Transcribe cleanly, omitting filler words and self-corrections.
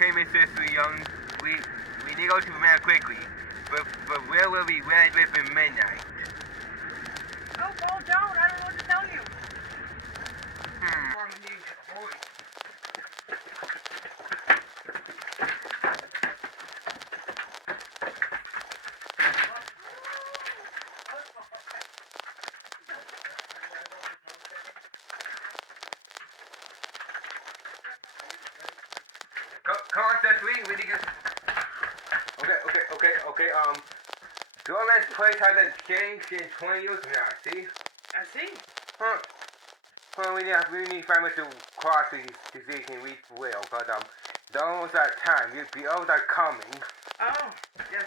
Okay, Mr. Sweet Young, we need to go to the man quickly. But where will we land within midnight? Oh, well, don't. I don't know what to tell you. Come on, Mr. Sweet, we need to... Okay, Dorland's place hasn't changed in 20 years now, see? I see. Huh. Well, we need to find Mr. Crosby to see if he can reach the wheel, but it's almost that time. The others are coming. Oh, yes.